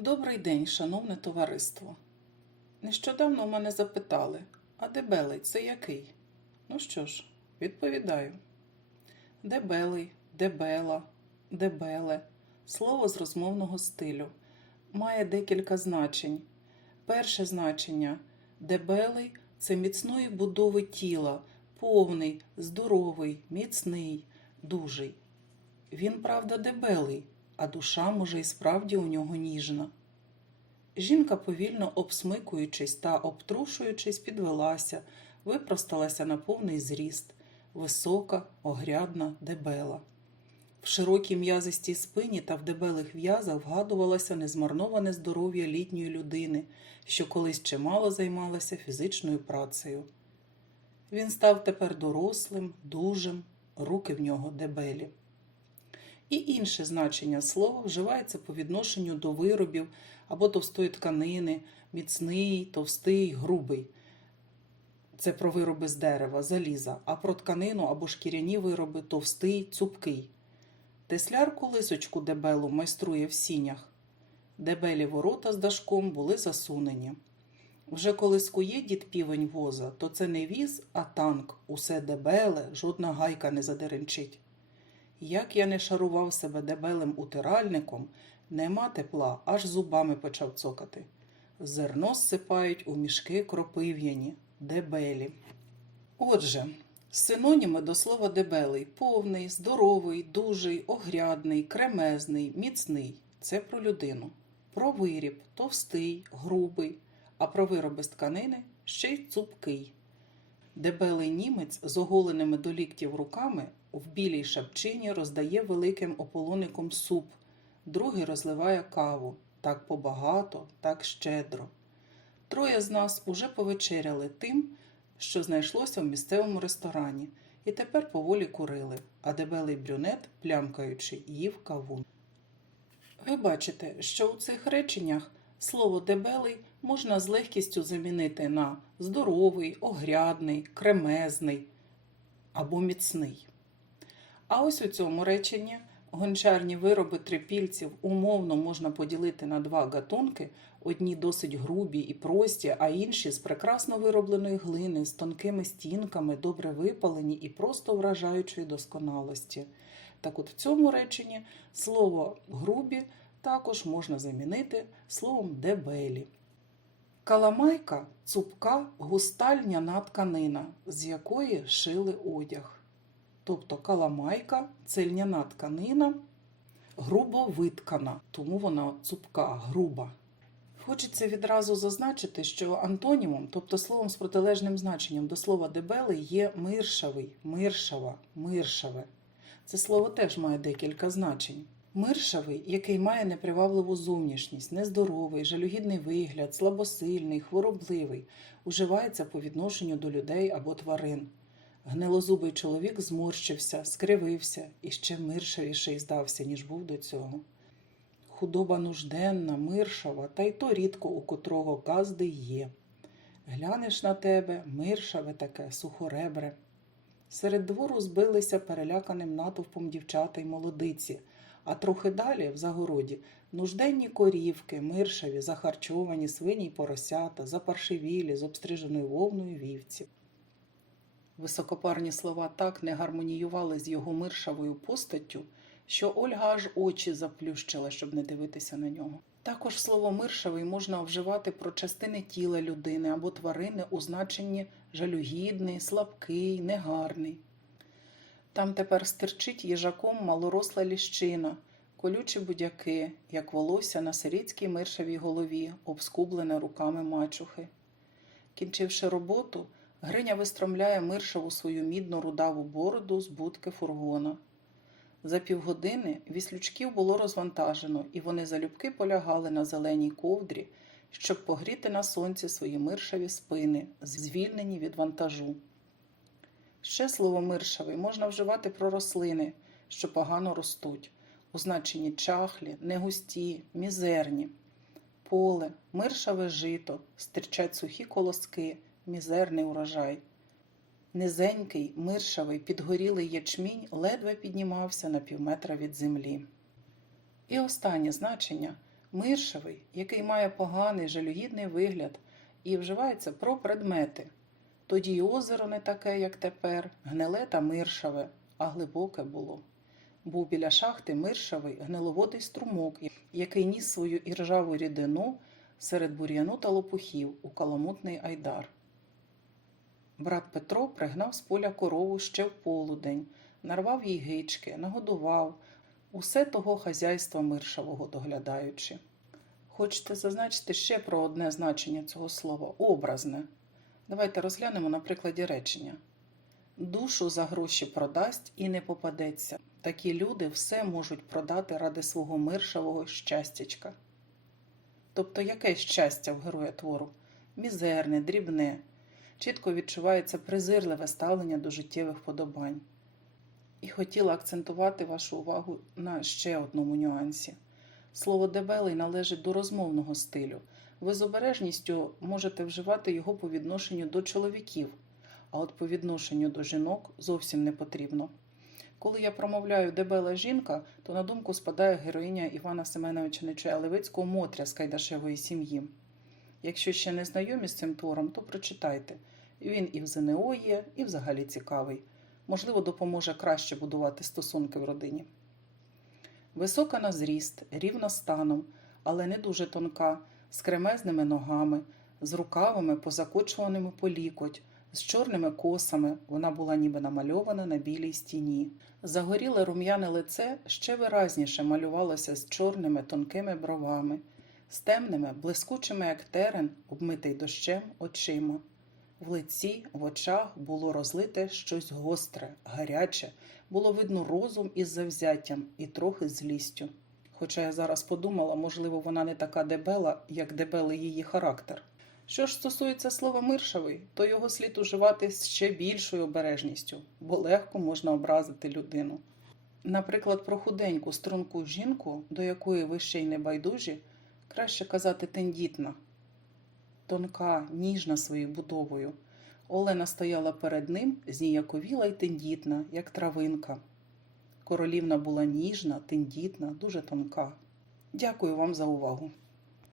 Добрий день, шановне товариство. Нещодавно у мене запитали, а дебелий це який? Ну що ж, відповідаю. Дебелий, дебела, дебеле слово з розмовного стилю. Має декілька значень. Перше значення дебелий це міцної будови тіла, повний, здоровий, міцний, дужий. Він, правда, дебелий, а душа, може, і справді у нього ніжна. Жінка, повільно обсмикуючись та обтрушуючись, підвелася, випросталася на повний зріст, висока, огрядна, дебела. В широкій м'язистій спині та в дебелих в'язах вгадувалося незмарноване здоров'я літньої людини, що колись чимало займалася фізичною працею. Він став тепер дорослим, дужим, руки в нього дебелі. І інше значення слова вживається по відношенню до виробів або товстої тканини, міцний, товстий, грубий. Це про вироби з дерева, заліза, а про тканину або шкіряні вироби товстий, цупкий. Тесляр колисочку дебелу майструє в сінях. Дебелі ворота з дашком були засунені. Вже коли скує дід півень воза, то це не віз, а танк. Усе дебеле, жодна гайка не задеренчить. Як я не шарував себе дебелим утиральником, нема тепла, аж зубами почав цокати. Зерно зсипають у мішки кропив'яні, дебелі. Отже, синоніми до слова дебелий повний, здоровий, дужий, огрядний, кремезний, міцний це про людину. Про виріб товстий, грубий, а про вироби з тканини ще й цупкий. Дебелий німець з оголеними до ліктів руками в білій шапчині роздає великим ополоником суп, другий розливає каву так побагато, так щедро. Троє з нас уже повечеряли тим, що знайшлося в місцевому ресторані, і тепер поволі курили, а дебелий брюнет, плямкаючи, їв каву. Ви бачите, що у цих реченнях слово дебелий можна з легкістю замінити на здоровий, огрядний, кремезний або міцний. А ось у цьому реченні гончарні вироби трипільців умовно можна поділити на два гатунки: одні досить грубі і прості, а інші з прекрасно виробленої глини, з тонкими стінками, добре випалені і просто вражаючої досконалості. Так от в цьому реченні слово грубі також можна замінити словом дебелі. Каламайка цупка густа льняна тканина, з якої шили одяг. Тобто каламайка це льняна тканина, грубо виткана, тому вона цупка, груба. Хочеться відразу зазначити, що антонімом, тобто словом з протилежним значенням до слова дебелий, є миршавий, миршава, миршаве. Це слово теж має декілька значень. Миршавий, який має непривабливу зовнішність, нездоровий, жалюгідний вигляд, слабосильний, хворобливий, уживається по відношенню до людей або тварин. Гнилозубий чоловік зморщився, скривився і ще миршавіший здався, ніж був до цього. Худоба нужденна, миршава, та й то рідко у котрого газди є. Глянеш на тебе, миршаве таке, сухоребре. Серед двору збилися переляканим натовпом дівчата й молодиці, а трохи далі, в загороді, нужденні корівки, миршаві, захарчовані, свині й поросята, запаршивілі, з обстриженою вовною вівці. Високопарні слова так не гармоніювали з його миршавою постаттю, що Ольга аж очі заплющила, щоб не дивитися на нього. Також слово миршавий можна вживати про частини тіла людини або тварини у значенні жалюгідний, слабкий, негарний. Там тепер стирчить їжаком малоросла ліщина, колючі будяки, як волосся на сирітській миршавій голові, обскублене руками мачухи. Кінчивши роботу, Гриня вистромляє миршаву свою мідно рудаву бороду з будки фургона. За півгодини віслючків було розвантажено, і вони залюбки полягали на зеленій ковдрі, щоб погріти на сонці свої миршаві спини, звільнені від вантажу. Ще слово миршавий можна вживати про рослини, що погано ростуть, у значенні чахлі, негусті, мізерні. Поле, миршаве жито, стирчать сухі колоски, мізерний урожай. Низенький, миршавий, підгорілий ячмінь ледве піднімався на півметра від землі. І останнє значення Миршевий, який має поганий жалюгідний вигляд і вживається про предмети. Тоді й озеро не таке, як тепер, гниле та миршаве, а глибоке було. Був біля шахти миршавий гниловодий струмок, який ніс свою іржаву рідину серед бур'яну та лопухів у каламутний айдар. Брат Петро пригнав з поля корову ще в полудень, нарвав їй гички, нагодував, усе того хазяйства миршавого доглядаючи. Хочете зазначити ще про одне значення цього слова образне. Давайте розглянемо на прикладі речення. Душу за гроші продасть і не попадеться. Такі люди все можуть продати ради свого миршавого щастячка. Тобто яке щастя в героя твору? Мізерне, дрібне. Чітко відчувається презирливе ставлення до життєвих подобань. І хотіла акцентувати вашу увагу на ще одному нюансі. Слово дебелий належить до розмовного стилю. Ви з обережністю можете вживати його по відношенню до чоловіків, а от по відношенню до жінок зовсім не потрібно. Коли я промовляю дебела жінка, то на думку спадає героїня Івана Семеновича Нечаялевицького Мотря з Кайдашевої сім'ї. Якщо ще не знайомі з цим твором, то прочитайте. Він і в ЗНО є, і взагалі цікавий. Можливо, допоможе краще будувати стосунки в родині. Висока на зріст, рівна станом, але не дуже тонка, з кремезними ногами, з рукавами, позакочуваними по лікоть, з чорними косами вона була ніби намальована на білій стіні. Загоріле рум'яне лице ще виразніше малювалося з чорними тонкими бровами, з темними, блискучими, як терен, обмитий дощем очима. В лиці, в очах було розлите щось гостре, гаряче, було видно розум із завзяттям і трохи злістю. Хоча я зараз подумала, можливо, вона не така дебела, як дебелий її характер. Що ж стосується слова миршавий, то його слід уживати з ще більшою обережністю, бо легко можна образити людину. Наприклад, про худеньку, струнку жінку, до якої ви ще й не байдужі, краще казати тендітна, тонка, ніжна своєю будовою. Олена стояла перед ним, зніяковіла й тендітна, як травинка. Королівна була ніжна, тендітна, дуже тонка. Дякую вам за увагу.